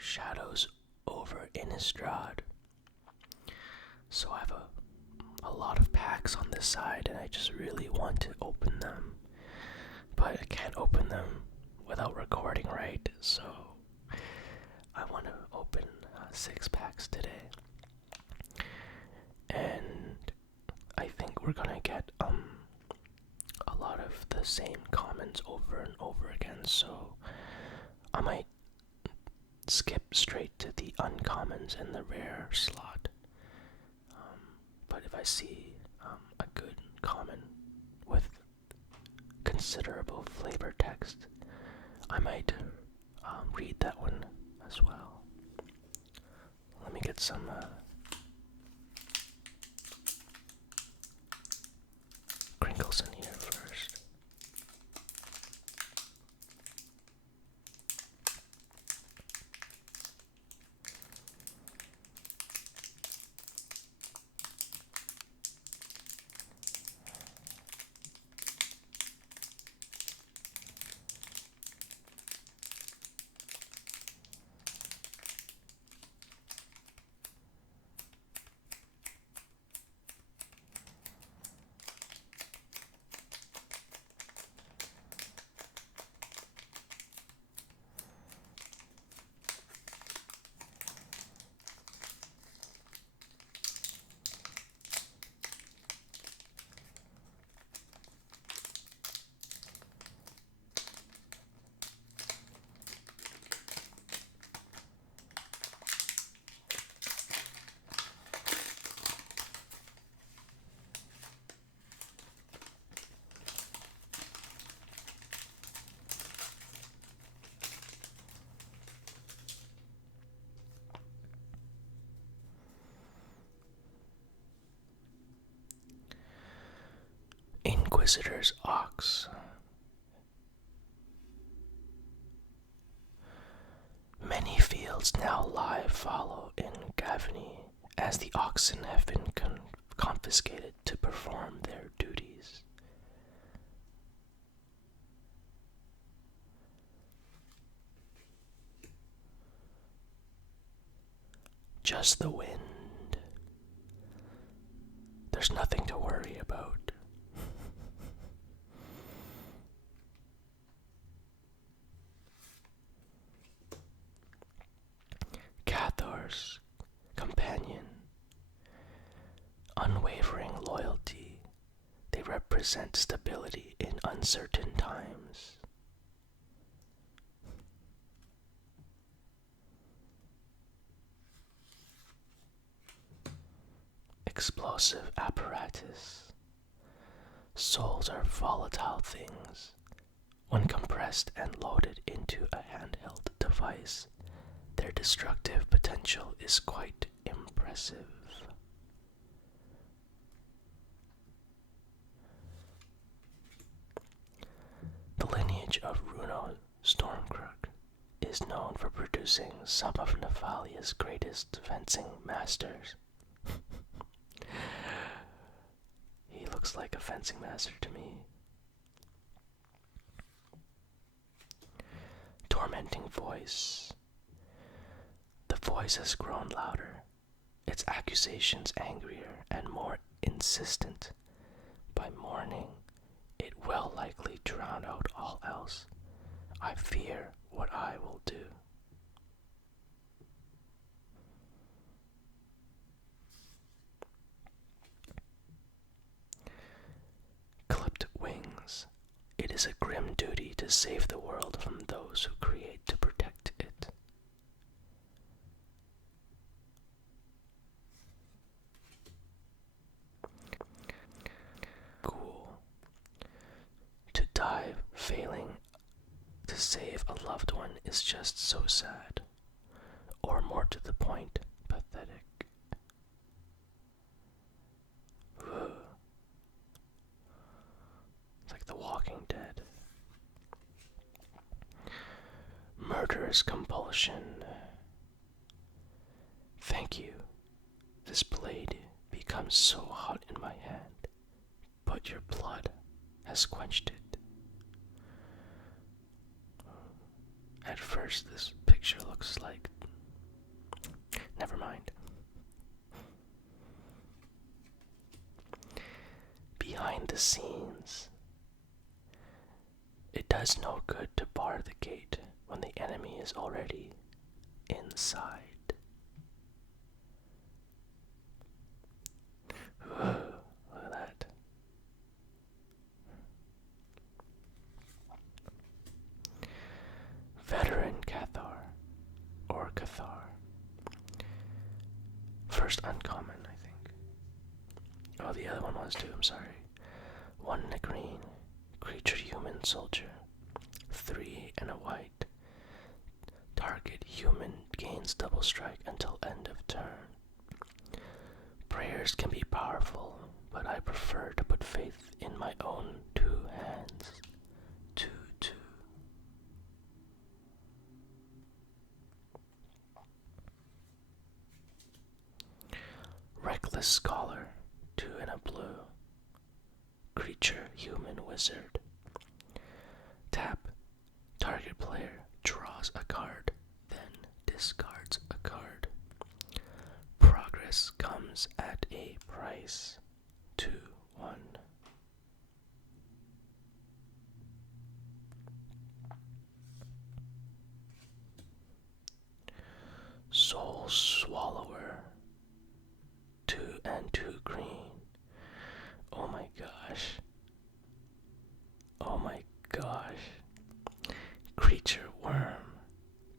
shadows over Innistrad. So I have a lot of packs on this side, and I just really want to open them, but I can't open them without recording, right? So I want to open 6 packs today, and I think we're gonna get a lot of the same comments over and over again, so I might skip straight to the uncommons and the rare slot. But if I see a good comment with considerable flavor text, I might read that one as well. Let me get some crinkles in here first. Inquisitor's Ox. Many fields now lie fallow in Gavany, as the oxen have been confiscated to perform their duties. Just the wind. There's nothing to worry about. Cathor's companion. Unwavering loyalty. They represent stability in uncertain times. Explosive apparatus. Souls are volatile things. When compressed and loaded into a handheld device, their destructive potential is quite impressive. The lineage of Runo Stormcrook is known for producing some of Nefalia's greatest fencing masters. He looks like a fencing master to me. Tormenting voice. The voice has grown louder, its accusations angrier and more insistent. By morning, it will likely drown out all else. I fear what I will do. Clipped wings. It is a grim duty to save the world from those who create to protect it. Cool. To die failing to save a loved one is just so sad, or more to the point, pathetic. Ugh. It's like The Walking Dead. Murderous compulsion. Thank you. This blade becomes so hot in my hand, but your blood has quenched it. At first, this picture looks like Never mind. Behind the scenes. It does no good to bar the gate when the enemy is already inside. Look at that. Veteran Cathar, or Cathar. First uncommon, I think. Oh, the other one was too, I'm sorry. 1 and a green, creature human soldier. 3 and a white. Target human gains double strike until end of turn. Prayers can be powerful, but I prefer to put faith in my own 2 hands. 2/2. Reckless Scholar, 2 and a blue. Creature, human wizard. Tap. Target player draws a card, then discards a card. Progress comes at a price. 2/1. Soul Swallower, 2 and 2 green. Oh my gosh. Oh my gosh. Creature worm,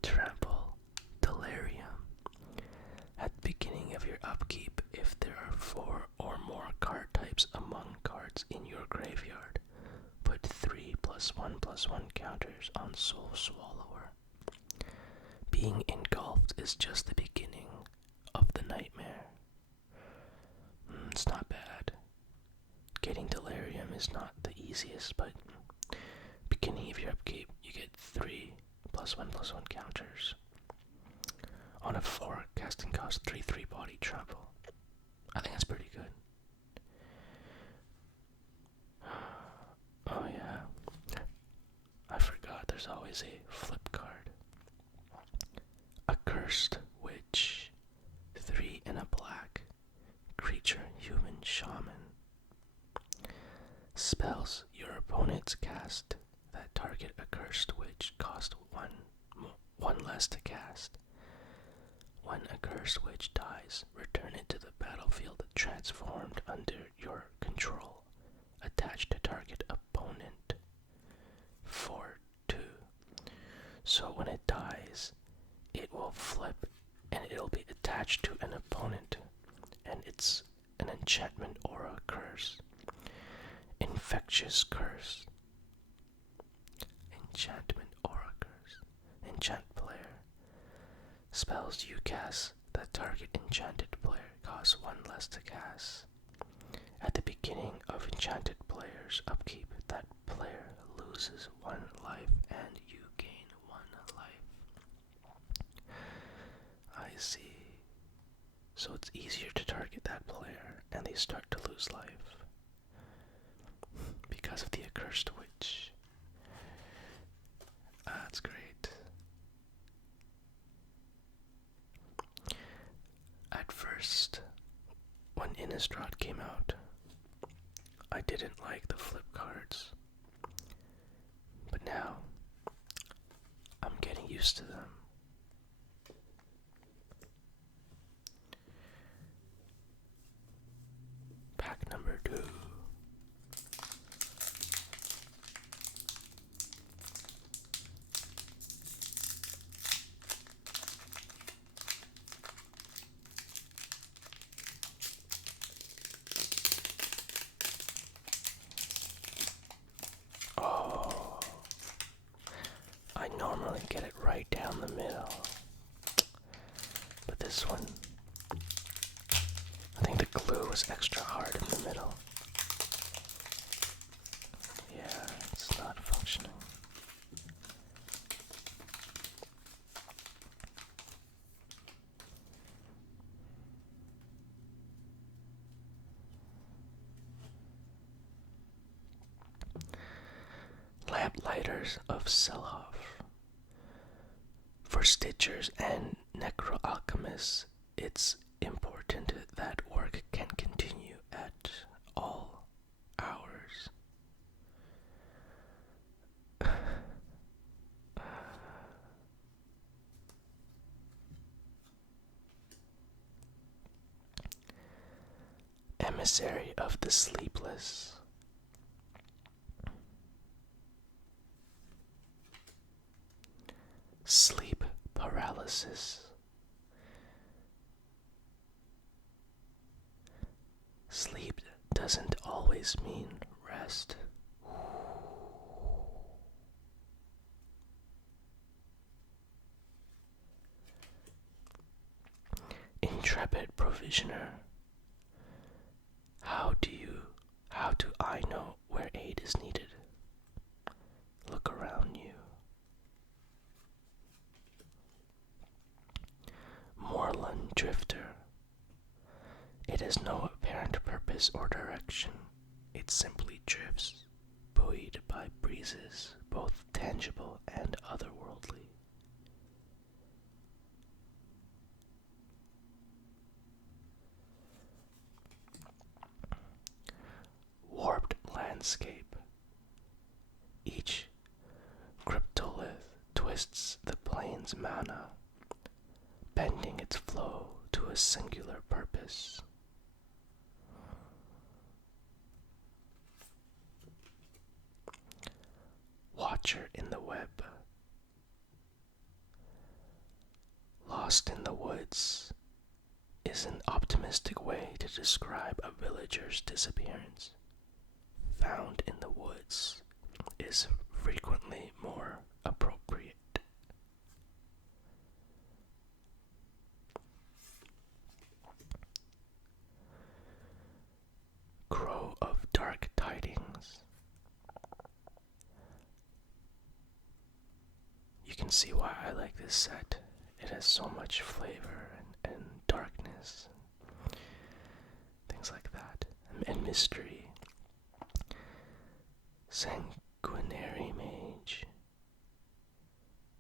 trample, delirium. At the beginning of your upkeep, if there are 4 or more card types among cards in your graveyard, put 3+1/+1 counters on Soul Swallower. Being engulfed is just the beginning of the nightmare. It's not bad. Getting delirium is not the easiest, but beginning of your upkeep, you get 3+1/+1 counters. On a 4, casting cost 3/3 body trample. I think that's pretty good. Oh yeah. I forgot there's always a flip card. Accursed Witch, 3 and a black. Creature, human shaman. Spells your opponents cast that target Accursed Witch cost 1 less to cast. When Accursed Witch dies, return it to the battlefield transformed under your control, attached to target opponent. 4/2. So when it dies, it will flip and it'll be attached to an opponent, and it's an enchantment or a curse. Infectious Curse. Enchantment or a curse. Enchant player. Spells you cast that target enchanted player cost 1 less to cast. At the beginning of enchanted player's upkeep, that player loses 1 life and you gain 1 life. I see. So it's easier to target that player and they start to lose life because of the Accursed Witch. That's great. At first, when Innistrad came out, I didn't like the flip cards, but now I'm getting used to them. Pack number 2. Oh, I normally get it right down the middle, but this one, I think the glue was extra hard in the middle. Yeah, it's not functioning. Lamplighters of Selhoff. For Stitchers and Necro-Alchemists, it's important that work can continue at all hours. Emissary of the sleepless. Sleep paralysis. Sleep doesn't always mean rest. Intrepid provisioner. How do I know where aid is needed? Look around you. Moorland drifter. It has no apparent purpose or direction. It simply drifts, buoyed by breezes, both tangible and otherworldly. Warped landscape. Each cryptolith twists the plane's mana, bending its flow to a singular purpose. Watcher in the web. Lost in the woods is an optimistic way to describe a villager's disappearance. Found in the woods is frequently more appropriate. Crow of dark tidings. You can see why I like this set. It has so much flavor and darkness, and things like that, and mystery. Sanguinary mage.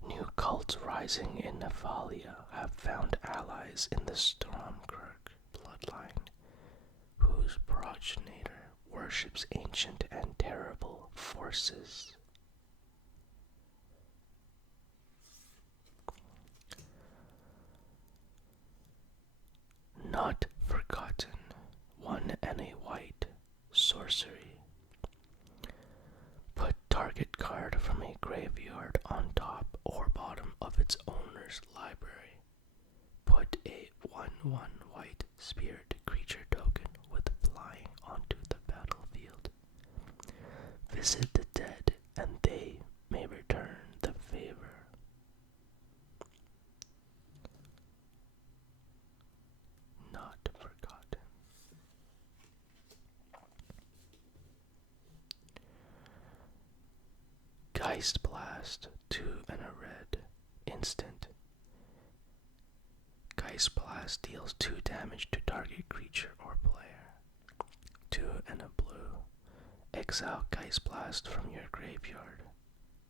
New cults rising in Nephalia have found allies in the Stormkirk bloodline, whose progenitor worships ancient and terrible forces. Not forgotten. 1 and a white. Sorcery. Put target card from a graveyard on top or bottom of its owner's library. Put a 1/1 white spirit creature token with flying onto the battlefield. Visit the dead and they may return the favor. Not forgotten. Geist Blast, 2 and a red. Instant. Geist Blast deals 2 damage to target creature or player. 2 and a blue. Exile Geist Blast from your graveyard.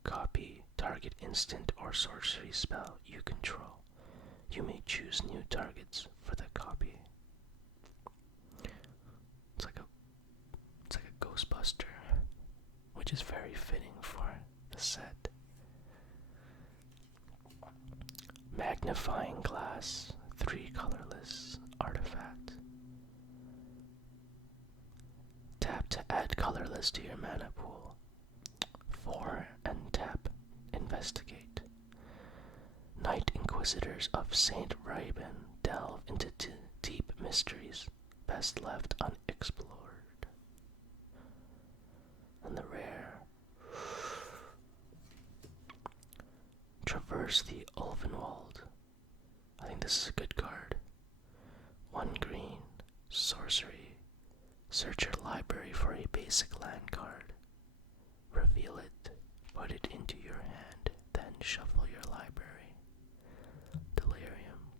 Copy target instant or sorcery spell you control. You may choose new targets for the copy. It's like a Ghostbuster, which is very fitting for the set. Magnifying Glass, 3 colorless artifact. Tap to add colorless to your mana pool. 4 and tap. Investigate. Night Inquisitors of Saint Raben delve into deep mysteries best left unexplored. And the rare. Traverse the Ulvenwald. I think this is a good card. 1 green. Sorcery. Search your library for a basic land card. Reveal it. Put it into your hand. Then shuffle your library. Delirium.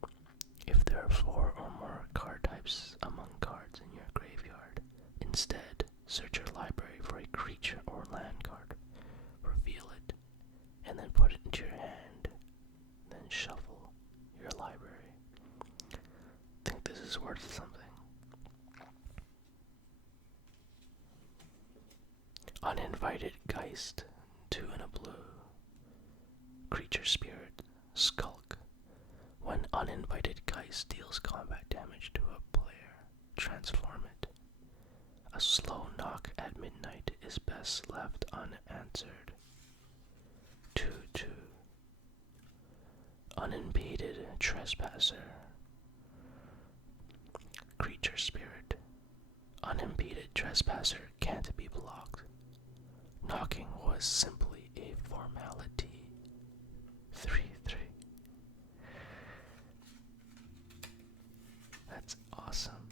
If there are 4 or more card types among cards in your graveyard, instead search your library for a creature or land card. Reveal it. And then put it into your hand. Then shuffle your library. is worth something. Uninvited Geist, 2 and a blue. Creature Spirit, Skulk. When Uninvited Geist deals combat damage to a player, transform it. A slow knock at midnight is best left unanswered. 2/2. Unimpeded Trespasser. Creature Spirit. Unimpeded Trespasser can't be blocked. Knocking was simply a formality. 3/3. That's awesome.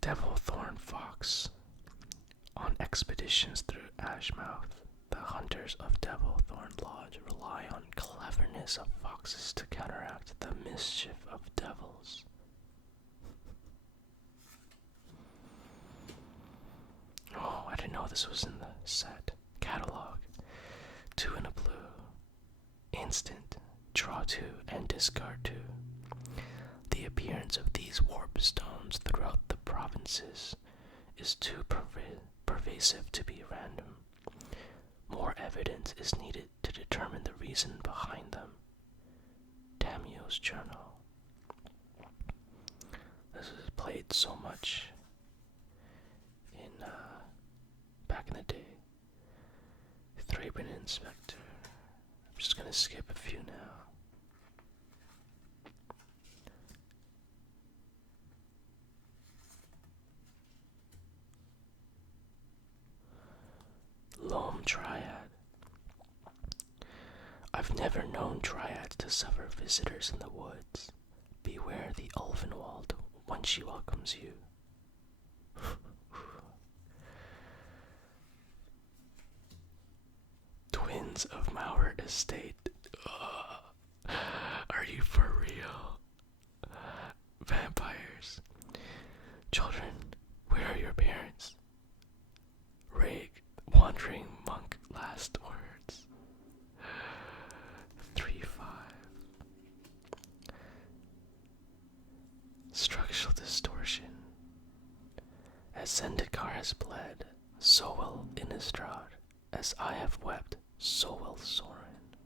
Devilthorn Fox. On expeditions through Ashmouth, the hunters of Devilthorn Lodge rely on cleverness of foxes to counteract the mischief of devils. Oh, I didn't know this was in the set. Catalog. 2 and a blue. Instant. Draw 2 and discard 2. The appearance of these warp stones throughout the provinces is too pervasive to be random. More evidence is needed to determine the reason behind them. Damio's Journal. This was played so much in back in the day. Thraben Inspector. I'm just gonna skip a few now. Loam Triad. I've never known Triads to suffer visitors in the woods. Beware the Ulvenwald when she welcomes you. Twins of Mauer Estate. Are you for real? Vampires. Children, where are your parents? Rig, Wandering Monk, last words. 3/5. Structural distortion. As Zendikar has bled, so will Innistrad. As I have wept, so will Soren.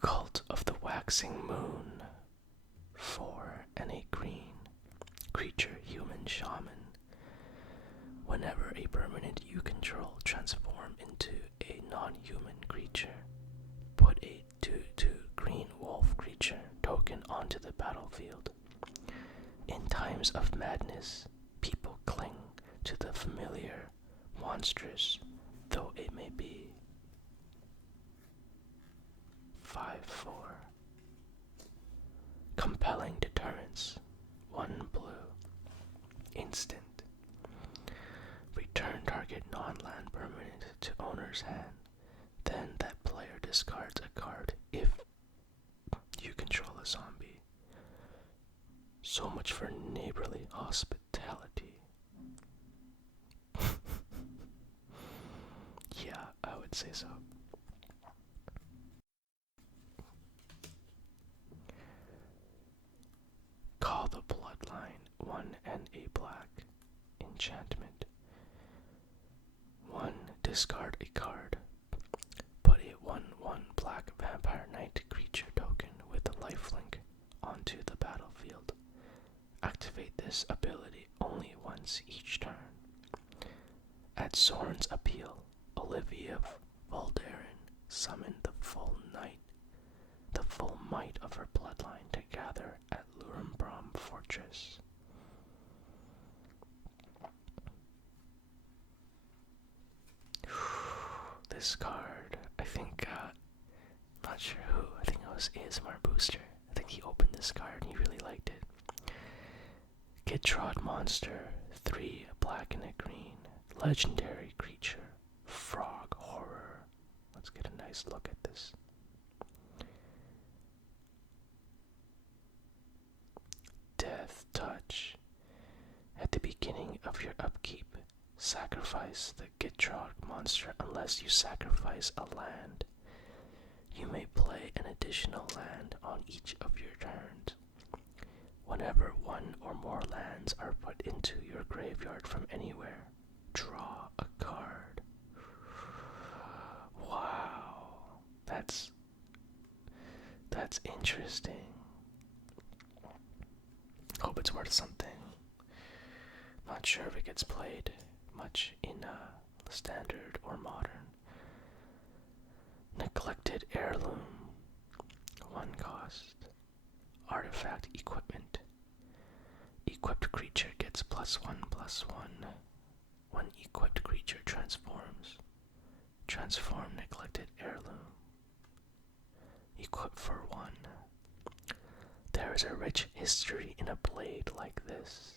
Cult of the Waxing Moon. 4 and a green. Creature Human Shaman. Whenever a permanent you control transform into a non-human creature, put a 2/2 green wolf creature token onto the battlefield. In times of madness, people cling to the familiar, monstrous though it may be. 5/4. Compelling Deterrence. 1 blue. Instant. Return target non-land permanent to owner's hand. Then that player discards a card if you control a zombie. So much for neighborly hospitality. Yeah, I would say so. Call the Bloodline. 1 and a black. Enchantment. 1. Discard a card. Put a 1/1 black Vampire Knight creature token with a lifelink onto the battlefield. Activate this ability only once each turn. At Soren's appeal, Olivia Voldaren summoned the full might of her bloodline to gather at Lurembrom Fortress. This card, I think, not sure who, I think it was ASMR Booster. I think he opened this card and he really liked it. Gitrod monster, 3, a black and a green. Legendary creature, frog horror. Let's get a nice look at this. Death touch. At the beginning of your upkeep, sacrifice the Gitrog monster unless you sacrifice a land. You may play an additional land on each of your turns. Whenever one or more lands are put into your graveyard from anywhere, draw a card. Wow, that's interesting. Hope it's worth something. Not sure if it gets played much in standard or modern. Neglected heirloom. 1 cost. Artifact equipment. Equipped creature gets +1/+1. When equipped creature transforms. Transform neglected heirloom. Equip for 1. There is a rich history in a blade like this.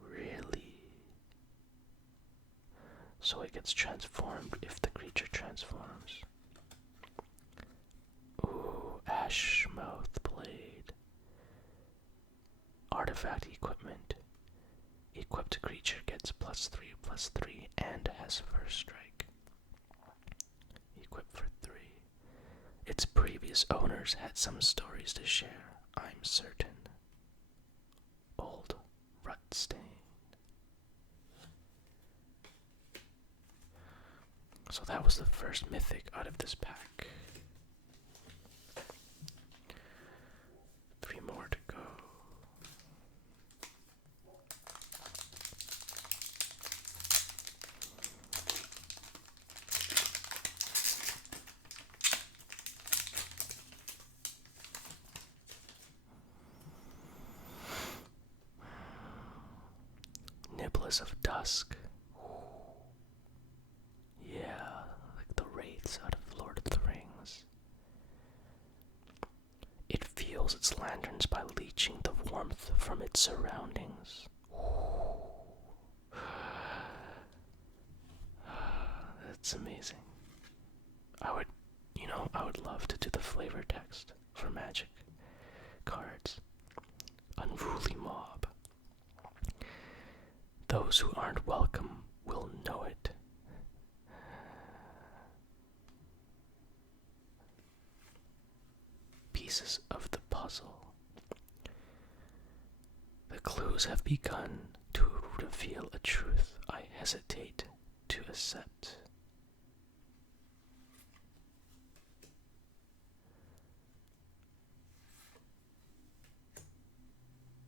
Really? So it gets transformed if the creature transforms. Ooh, Ashmouth blade. Artifact equipment. Equipped creature gets +3/+3 and has first strike. Equip for 3. Its previous owners had some stories to share, I'm certain. Old Rutstain. So that was the first mythic out of this pack. 3 more to go. Nibblers of Dusk. Yeah, like the wraiths out of Lord of the Rings. It fuels its lanterns by leeching the warmth from its surroundings. That's amazing. I would love to do the flavor text for Magic cards. Unruly mob. Those who aren't welcome will know it. Pieces of the puzzle. The clues have begun to reveal a truth I hesitate to accept.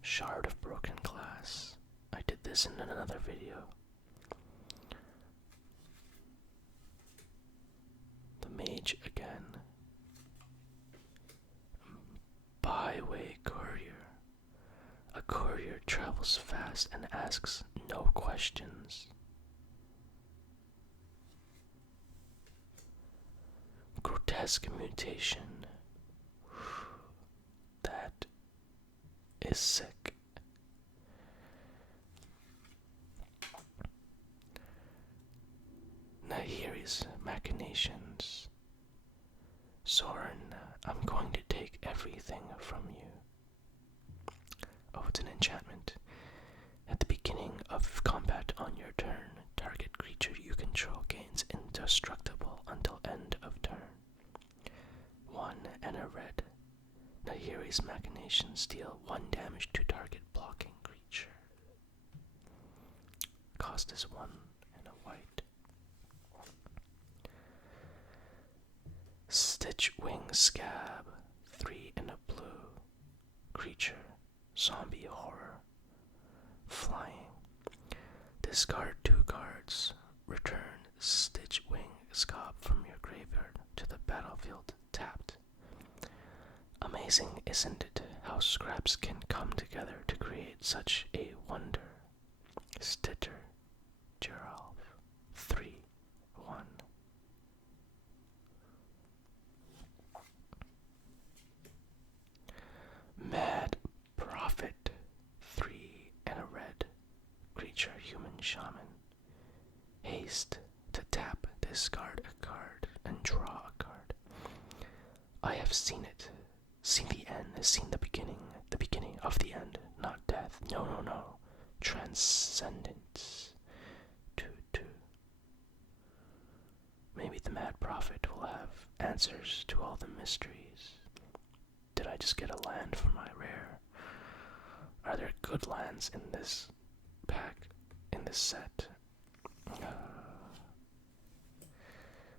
Shard of broken glass. I did this in another video. The mage again. Byway courier. A courier travels fast and asks no questions. Grotesque mutation. That is sick. Nahiri's machinations. Soren, I'm going to take everything from you. Oh, it's an enchantment. At the beginning of combat on your turn, target creature you control gains indestructible until end of turn. 1 and a red. Nahiri's machinations deal 1 damage to target blocking creature. Cost is 1 and a white. Stitchwing Scab, 3 and a blue. Creature, zombie horror. Flying. Discard 2 cards. Return Stitchwing Scab from your graveyard to the battlefield tapped. Amazing, isn't it, how scraps can come together to create such a wonder? Stitter, Geralf, 3/1. shaman. Haste to tap, discard a card, and draw a card. I have seen it. Seen the end, seen the beginning of the end, not death. No, no, no. Transcendence. 2-2. Maybe the Mad Prophet will have answers to all the mysteries. Did I just get a land for my rare? Are there good lands in this pack, in this set?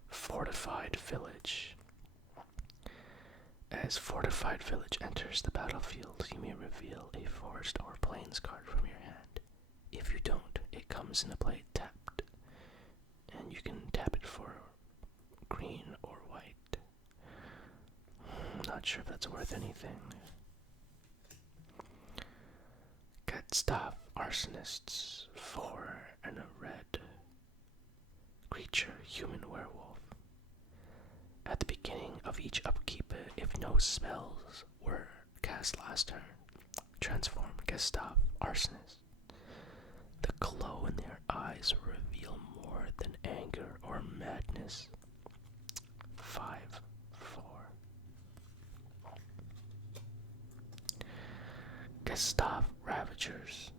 Fortified Village. As Fortified Village enters the battlefield, you may reveal a forest or plains card from your hand. If you don't, it comes into play tapped, and you can tap it for green or white. I'm not sure if that's worth anything. Gutstaff Arsonists, 4 and a red. Creature, human werewolf. At the beginning of each upkeep, if no spells were cast last turn, transform Gestaff Arsonist. The glow in their eyes reveal more than anger or madness. 5-4. Gestaff Ravagers.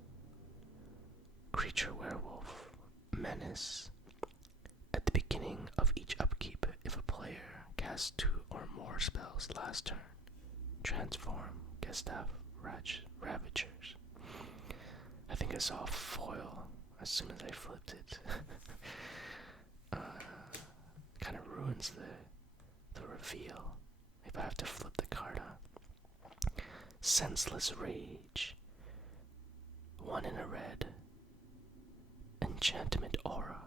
Creature werewolf. Menace. At the beginning of each upkeep, if a player casts 2 or more spells last turn, transform Gestaff Ravagers. I think I saw a foil as soon as I flipped it. Kind of ruins the reveal if I have to flip the card up. Senseless Rage. 1 in a red. Enchantment Aura.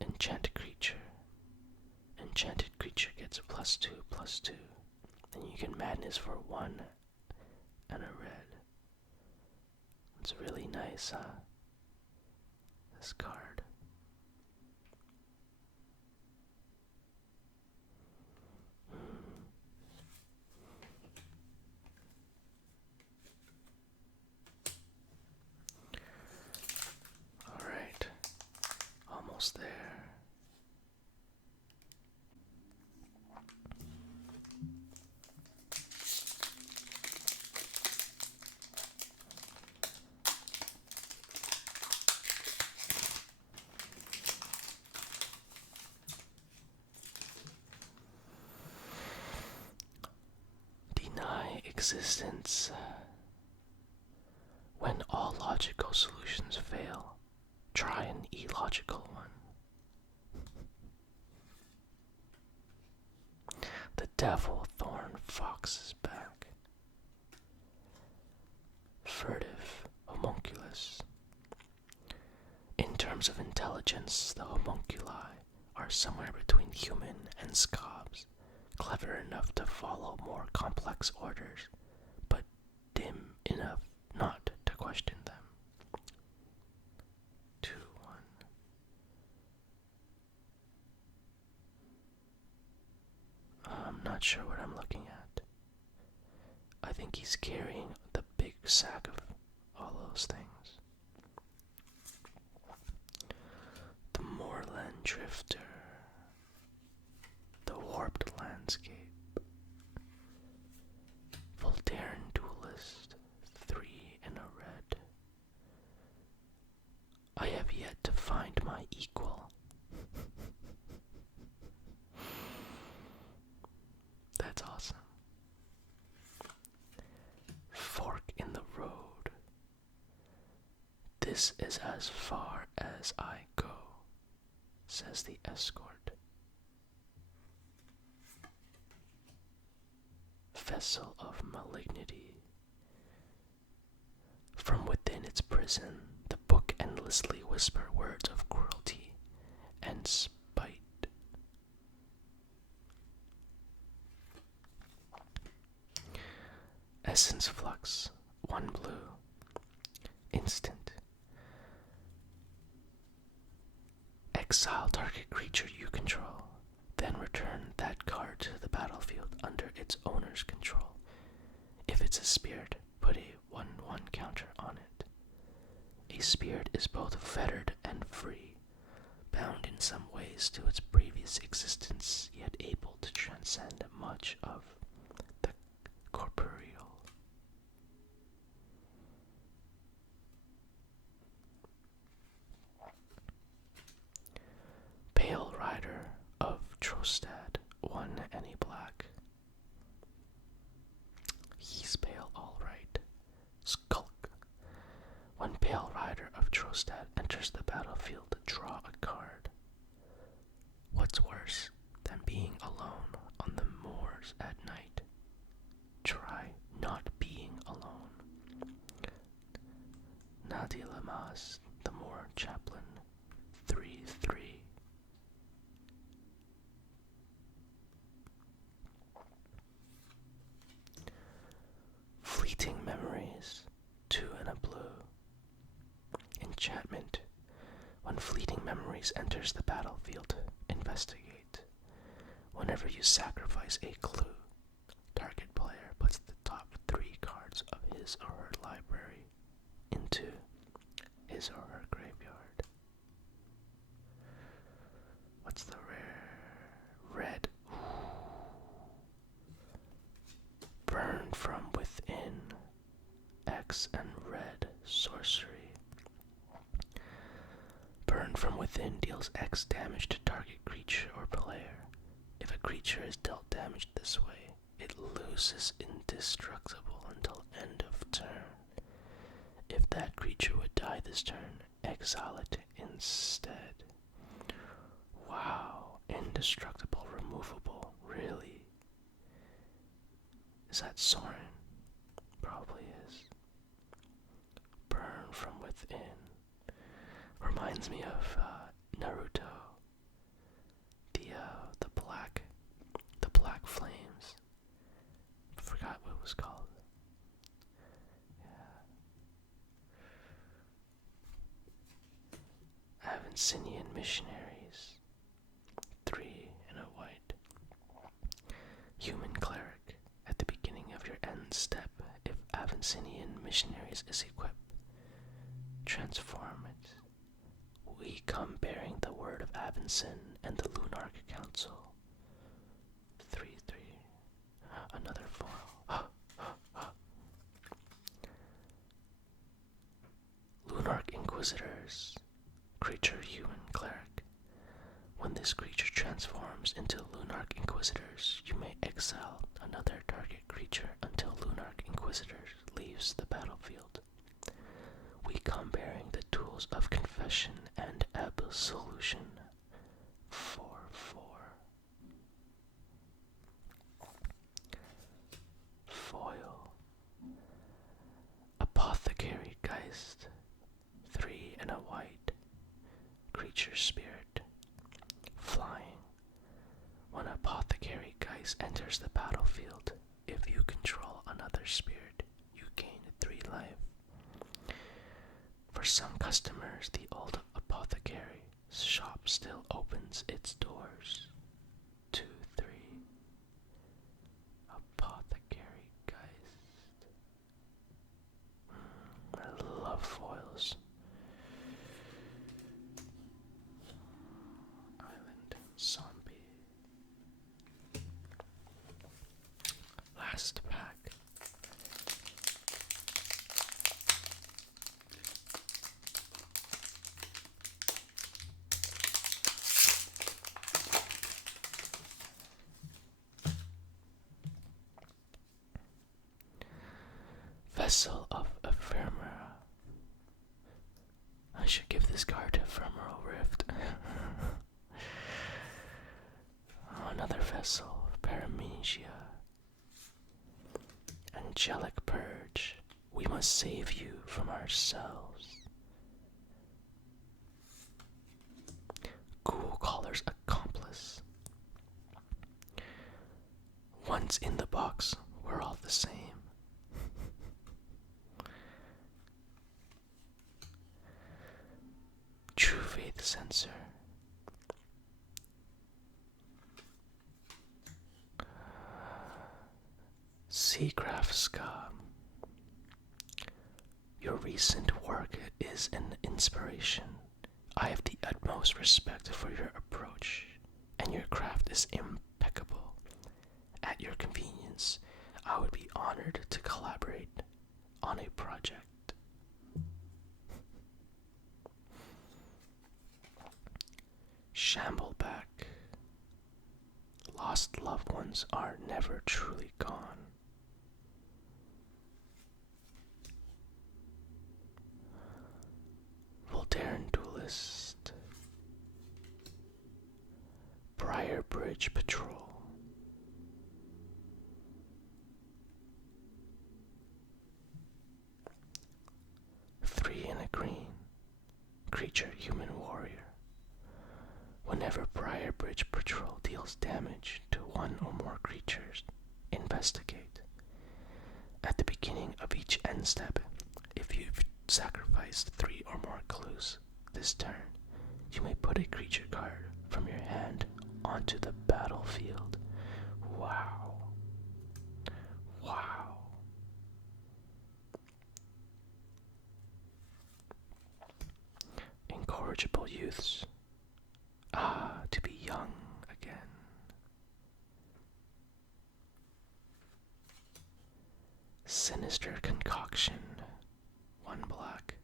Enchanted creature. Enchanted creature gets a +2/+2. And you can madness for 1 and a red. It's really nice, huh? This card. Alright. Almost there. Deny existence. When all logical solutions fail, try an illogical one. The Devil Thorn Fox is back. Furtive Homunculus. In terms of intelligence, the homunculi are somewhere between human and scobs, clever enough to follow more complex orders, but dim enough not to question them. 2-1. I'm not sure what I'm looking at. I think he's carrying the big sack of all those things. The Moorland Drifter. The Warped Landscape. Voltaren Duelist. 3 in a red. I have yet to find my equal. That's awesome. Fork in the road. This is as far as I go, says the escort. Vessel of Malignity. From within its prison, the book endlessly whisper words of cruelty and spite. Essence Flux, 1 blue. Instant. Exile target creature you control, then return that card to the battlefield under its owner's control. If it's a spirit, put a 1/1 counter on it. A spirit is both fettered and free, bound in some ways to its previous existence, yet able to transcend much of the corporeal. Pale Rider of Trostad, 1 any black. He's pale, alright. Skulk. When Pale Rider of Trostad enters the battlefield, draw a card. What's worse than being alone on the moors at night? Try not being alone. Nadi Lamas, the Moor Chaplain, 3/3. Fleeting Memories, 2 and a blue. Enchantment. When Fleeting Memories enters the battlefield, investigate. Whenever you sacrifice a clue, target player puts the top 3 cards of his or her library into his or her graveyard. What's the rare? Red. Burn from Within. X and red sorcery. Burn from Within deals X damage to target creature or player. If a creature is dealt damage this way, it loses indestructible until end of turn. If that creature would die this turn, exile it instead. Wow, indestructible removable, really? Is that Soren? Probably is. Burn from Within. Reminds me of Naruto. The black flames. Forgot what it was called. Yeah. Abyssinian Missionaries. 3 and a white. Human Cleric. At the beginning of your end step, if Abyssinian Missionaries is equipped, transform it. We come bearing the word of Abinson and the Lunarch Council. 3/3. Another foil. Lunarch Inquisitors. Creature Human Cleric. When this creature transforms into Lunarch Inquisitors, you may exile another target creature until Lunarch Inquisitors leaves the battlefield. We come bearing the tools of confession and absolution. 4/4. Foil. Apothecary Geist. 3 and a white. Creature Spirit. Flying. When Apothecary Geist enters the battlefield, if you control another spirit, you gain 3 life. For some customers, the old Apothecary shop still opens its doors. 2/3. Apothecary Geist. I love foils. Island Zombie. Last pack. Vessel of Ephemera. I should give this card to Ephemeral Rift. Another Vessel of Paramesia. Angelic Purge. We must save you from ourselves. Ghoul Caller's Accomplice. Once in the box, we're all the same. True Faith Sensor. Seagraph Scum. Your recent work is an inspiration. I have the utmost respect for your approach, and your craft is impeccable. At your convenience, I would be honored to collaborate on a project. Shambleback. Lost loved ones are never truly gone. Voltaren Duelist. Briar Bridge Patrol. Three and a green. Creature Human Warrior. Whenever Briar Bridge Patrol deals damage to one or more creatures, investigate. At the beginning of each end step, if you've sacrificed 3 or more clues this turn, you may put a creature card from your hand onto the battlefield. Wow. Wow. Incorrigible Youths. Ah, to be young again. Sinister Concoction. 1 black.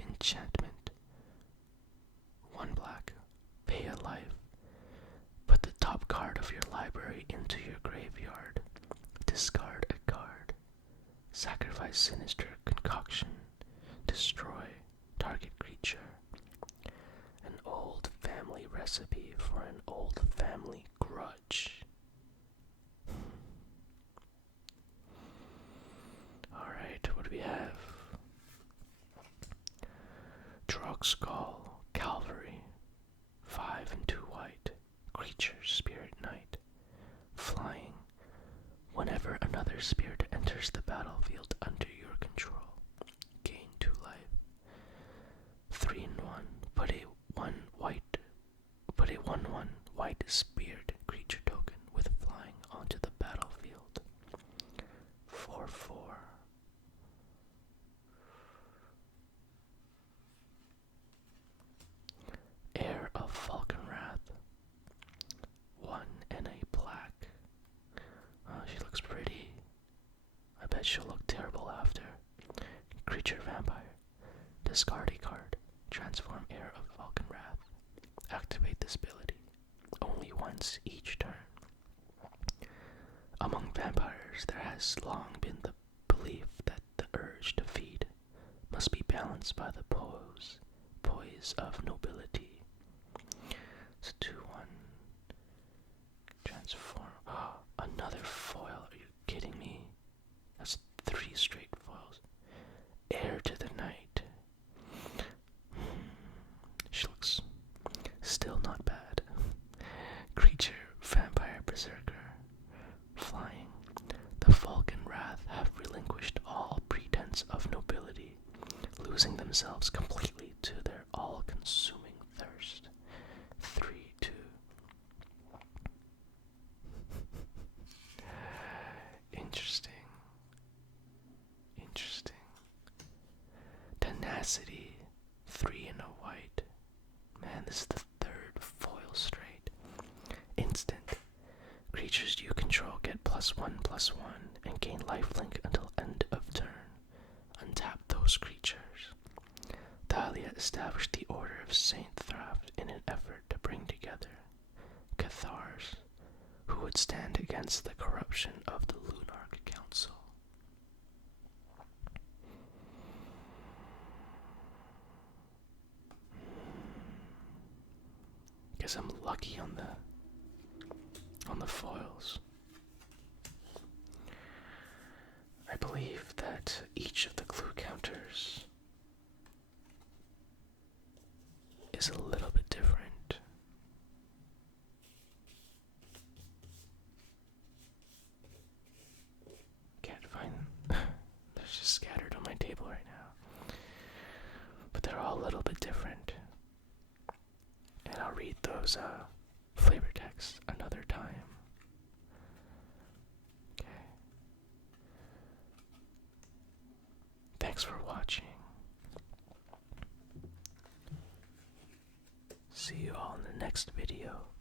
Enchantment. 1 black. Pay a life. Put the top card of your library into your graveyard. Discard a card. Sacrifice Sinister Concoction. Destroy target creature. An old family recipe for an old family grudge. Alright, what do we have? Drogskull Cavalry. 5 and 2 white. Creature Spirit Knight. Flying. Whenever another spirit enters the battlefield under your control, gain 2 life. 3 and 1. Put a 1/1 white spirit creature token with flying onto the battlefield. 4/4. Heir of Falconwrath. 1 and a black. Oh, she looks pretty. I bet she'll look terrible after. Creature Vampire. Discard a card. Transform Heir of Falconwrath. Activate this ability only once each turn. Among vampires, there has long been the belief that the urge to feed must be balanced by the poise of nobility. It's 2/1. Transform. Oh, another foil. Are you kidding me? That's 3 straight foils. Heir to the Night. She looks still not bad. Creature Vampire Berserker. Flying. The Falconwrath have relinquished all pretense of nobility, losing themselves completely to their all-consuming thirst. 3/2. Interesting. Tenacity. 3 and a white. Man, this is the 3rd foil straight. Instant. Creatures you control get +1/+1 and gain lifelink until end of turn. Untap those creatures. Thalia established the Order of Saint Thraft in an effort to bring together Cathars, who would stand against the corruption of the Lunarch Council. Guess I'm lucky on the foils. I believe that each of the clue counters is a little bit different. Can't find them. They're just scattered on my table right now. But they're all a little bit different. And I'll read those flavor texts another time. Okay. Thanks for watching. see you all in the next video.